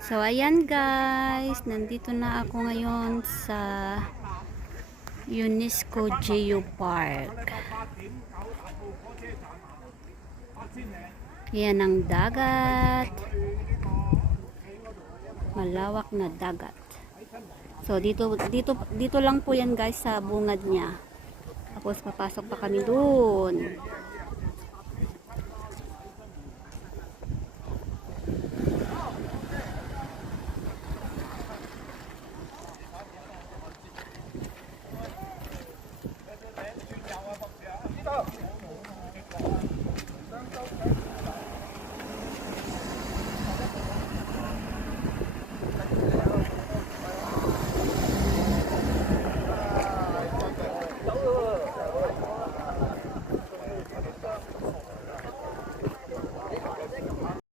So ayan guys, nandito na ako ngayon sa UNESCO Geopark. Yan ang dagat. Malawak na dagat. So dito lang po yan guys sa bungad niya. Tapos papasok pa kami doon.